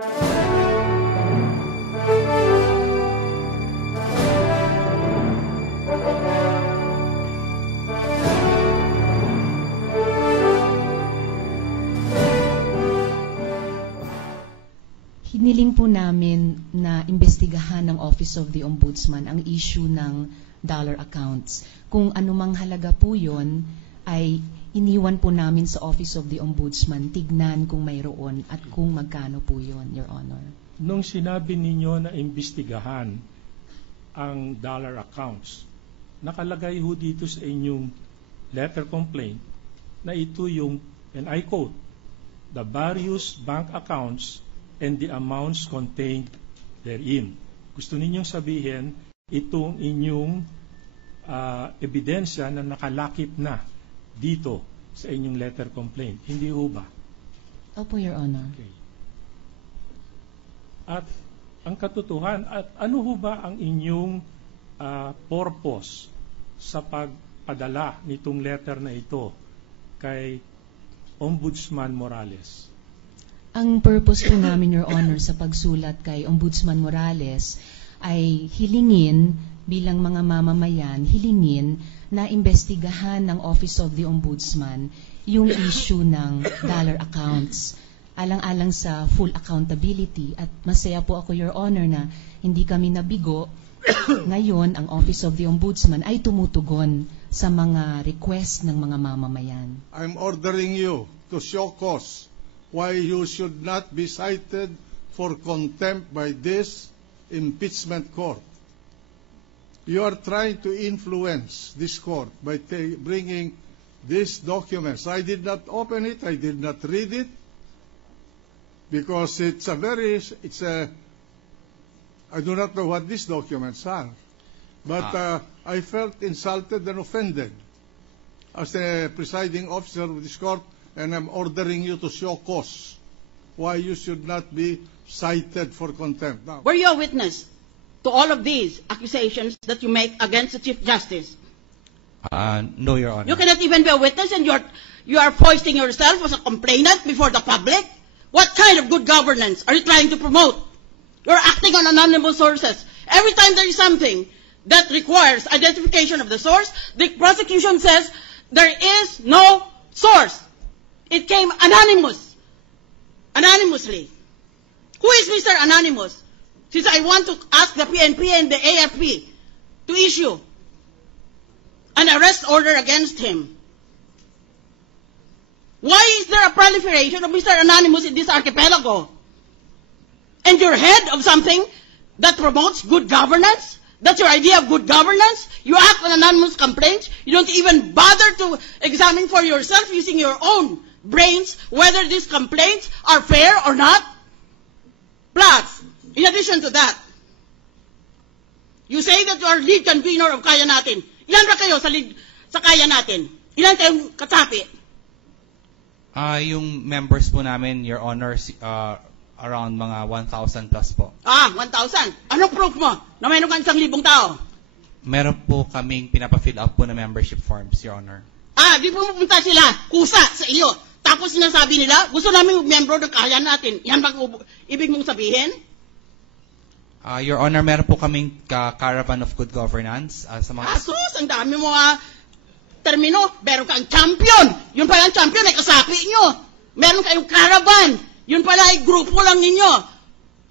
Hiniling po namin na imbestigahan ng Office of the Ombudsman ang issue ng dollar accounts. Kung anumang halaga po yun, ay iniwan po namin sa Office of the Ombudsman, tignan kung mayroon at kung magkano po yun, Your Honor. Nung sinabi ninyo na imbestigahan ang dollar accounts, nakalagay ho dito sa inyong letter complaint na ito yung, and I quote, the various bank accounts and the amounts contained therein. Gusto ninyong sabihin, itong inyong ebidensya na nakalakip na dito sa inyong letter complaint. Hindi ho ba? Opo, Your Honor. Okay. At ang katotohanan, at ano ho ba ang inyong purpose sa pagpadala nitong letter na ito kay Ombudsman Morales? Ang purpose po namin, Your Honor, sa pagsulat kay Ombudsman Morales ay hilingin bilang mga mamamayan, hilingin na imbestigahan ng Office of the Ombudsman yung issue ng dollar accounts, alang-alang sa full accountability. At masaya po ako, Your Honor, na hindi kami nabigo. Ngayon, ang Office of the Ombudsman ay tumutugon sa mga request ng mga mamamayan. I'm ordering you to show cause why you should not be cited for contempt by this impeachment court. You are trying to influence this court by bringing these documents. I did not open it, I did not read it, because I do not know what these documents are. But I felt insulted and offended as a presiding officer of this court, and I'm ordering you to show cause why you should not be cited for contempt. Now, were you a witness to all of these accusations that you make against the Chief Justice? No, Your Honor. You cannot even be a witness, and you are foisting yourself as a complainant before the public? What kind of good governance are you trying to promote? You're acting on anonymous sources. Every time there is something that requires identification of the source, the prosecution says there is no source. It came anonymously. Who is Mr. Anonymous? Since I want to ask the PNP and the AFP to issue an arrest order against him. Why is there a proliferation of Mr. Anonymous in this archipelago? And you're head of something that promotes good governance? That's your idea of good governance? You act on anonymous complaints? You don't even bother to examine for yourself using your own brains whether these complaints are fair or not? Plus, in addition to that, you say that you are lead convener of Kaya Natin. Ilan ba kayo sa Kaya Natin? Ilan kayong kasapi? Yung members po namin, Your Honor, around mga 1,000 plus po. 1,000. Anong proof mo na mayroon kang 1,000 tao? Meron po kaming pinapafill up po na membership forms, Your Honor. Di pumunta sila, kusa sa iyo. Tapos sinasabi nila, gusto namin mag-membro ng Kaya Natin. Yan ba ibig mong sabihin? Your Honor, meron po kaming caravan of good governance sa mga... Asus, ang dami mo termino. Meron kang champion. Yun pala ang champion ay kasapi nyo. Meron kayong caravan. Yun pala ay grupo lang ninyo.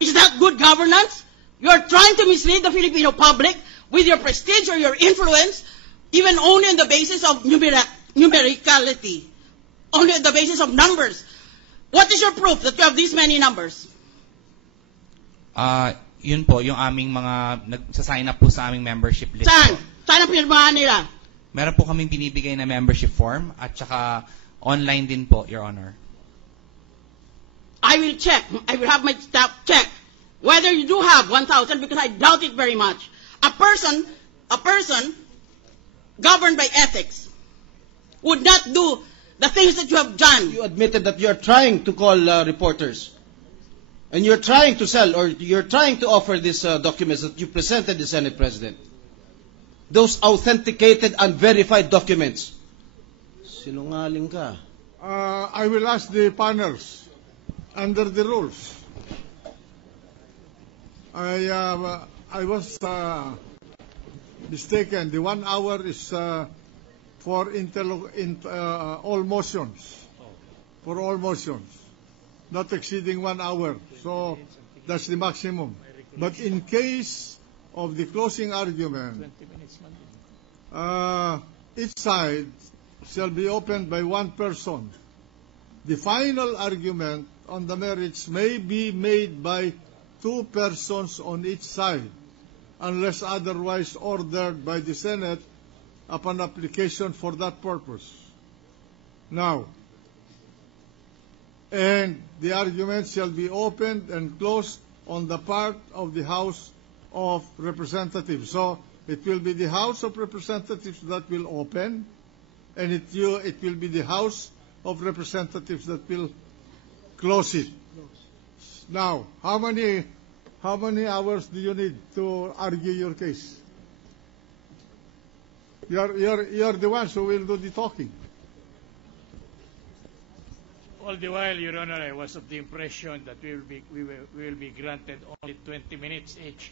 Is that good governance? You're trying to mislead the Filipino public with your prestige or your influence, even only on the basis of numericality. Only on the basis of numbers. What is your proof that you have these many numbers? Yun po, yung aming mga nagsasign up po sa aming membership list. Saan? Po. Saan ang pinirmahan nila? Meron po kaming binibigay na membership form at saka online din po, Your Honor. I will check. I will have my staff check whether you do have 1,000, because I doubt it very much. A person governed by ethics would not do the things that you have done. You admitted that you are trying to call reporters. And you're trying to sell, or you're trying to offer these documents that you presented the Senate President. Those authenticated and verified documents. Sinungaling ka. I will ask the panels, under the rules, I was mistaken. The 1 hour is for all motions. For all motions. Not exceeding 1 hour. So that's the maximum. But in case of the closing argument, each side shall be opened by one person. The final argument on the merits may be made by 2 persons on each side, unless otherwise ordered by the Senate upon application for that purpose. Now, and the argument shall be opened and closed on the part of the House of Representatives. So it will be the House of Representatives that will open, and it will be the House of Representatives that will close it. Now, how many hours do you need to argue your case? You're the ones who will do the talking. All the while, Your Honor, I was of the impression that we will be granted only 20 minutes each.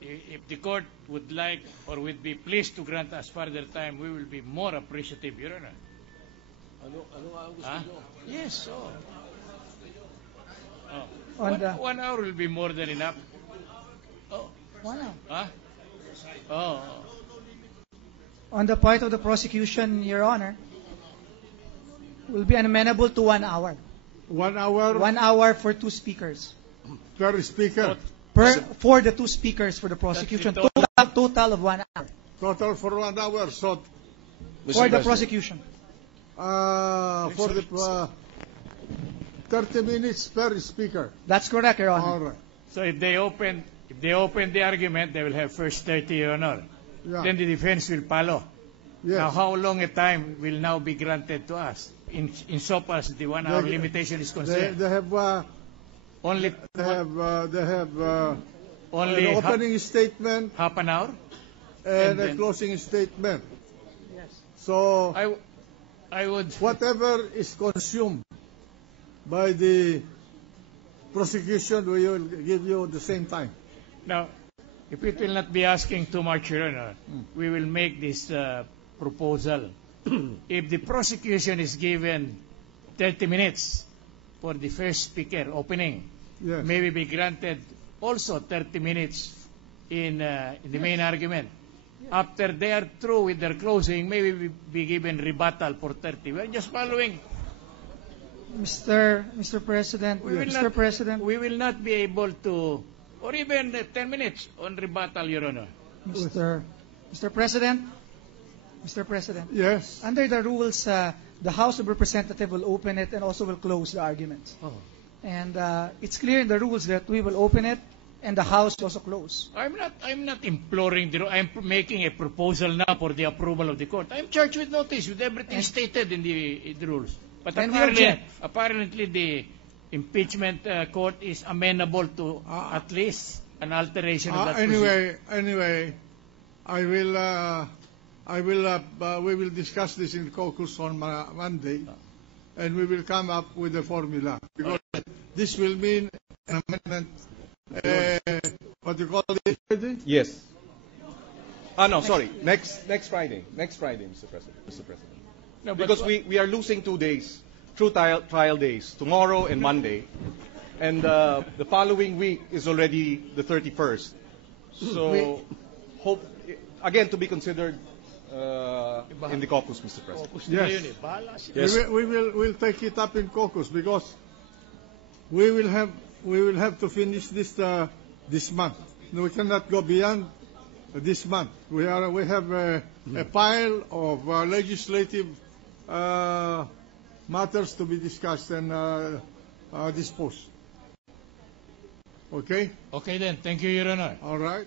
If the court would like or would be pleased to grant us further time, we will be more appreciative, Your Honor. Yes, so. One hour will be more than enough. Oh. 1 hour. Huh? Oh. On the part of the prosecution, Your Honor, will be amenable to 1 hour. 1 hour? 1 hour for 2 speakers. Per speaker? For the 2 speakers for the prosecution. Total of 1 hour. Total for 1 hour. So, for the prosecution. For the 30 minutes per speaker. That's correct, Your Honor. All right. So if they open the argument, they will have first 30, Your Honor. Yeah. Then the defense will follow. Yes. Now, how long a time will now be granted to us in so far as the 1 hour limitation is concerned? They have only an opening statement half an hour and a closing statement. Yes. So I would whatever is consumed by the prosecution, we will give you the same time. Now, if it will not be asking too much, Your Honor, we will make this proposal. If the prosecution is given 30 minutes for the first speaker opening, Yes. maybe be granted also 30 minutes in the main argument. After they are through with their closing, maybe be given rebuttal for 30. We're just following. Mr. President, We will not be able to, or even 10 minutes on rebuttal, Your Honor. Mr. President, Yes. under the rules, the House of Representatives will open it and also will close the arguments. Oh. And it's clear in the rules that we will open it and the House also close. I'm not imploring I'm making a proposal now for the approval of the court. I'm charged with notice with everything stated in the rules. But And we object. apparently the impeachment court is amenable to at least an alteration of that procedure. Anyway, we will discuss this in caucus on Monday, and we will come up with a formula. Because this will mean an amendment, what you call it? Yes. No, sorry. Next Friday. Next Friday, Mr. President. No, but Because we are losing 2 days, 2 trial days, tomorrow and Monday. And the following week is already the 31st. So, hope, again, to be considered in the caucus, Mr. President. Yes. Yes. We'll take it up in caucus because we will have to finish this month. No, we cannot go beyond this month. We have a pile of legislative matters to be discussed and disposed. Okay? Okay then, thank you, Your Honor. All right.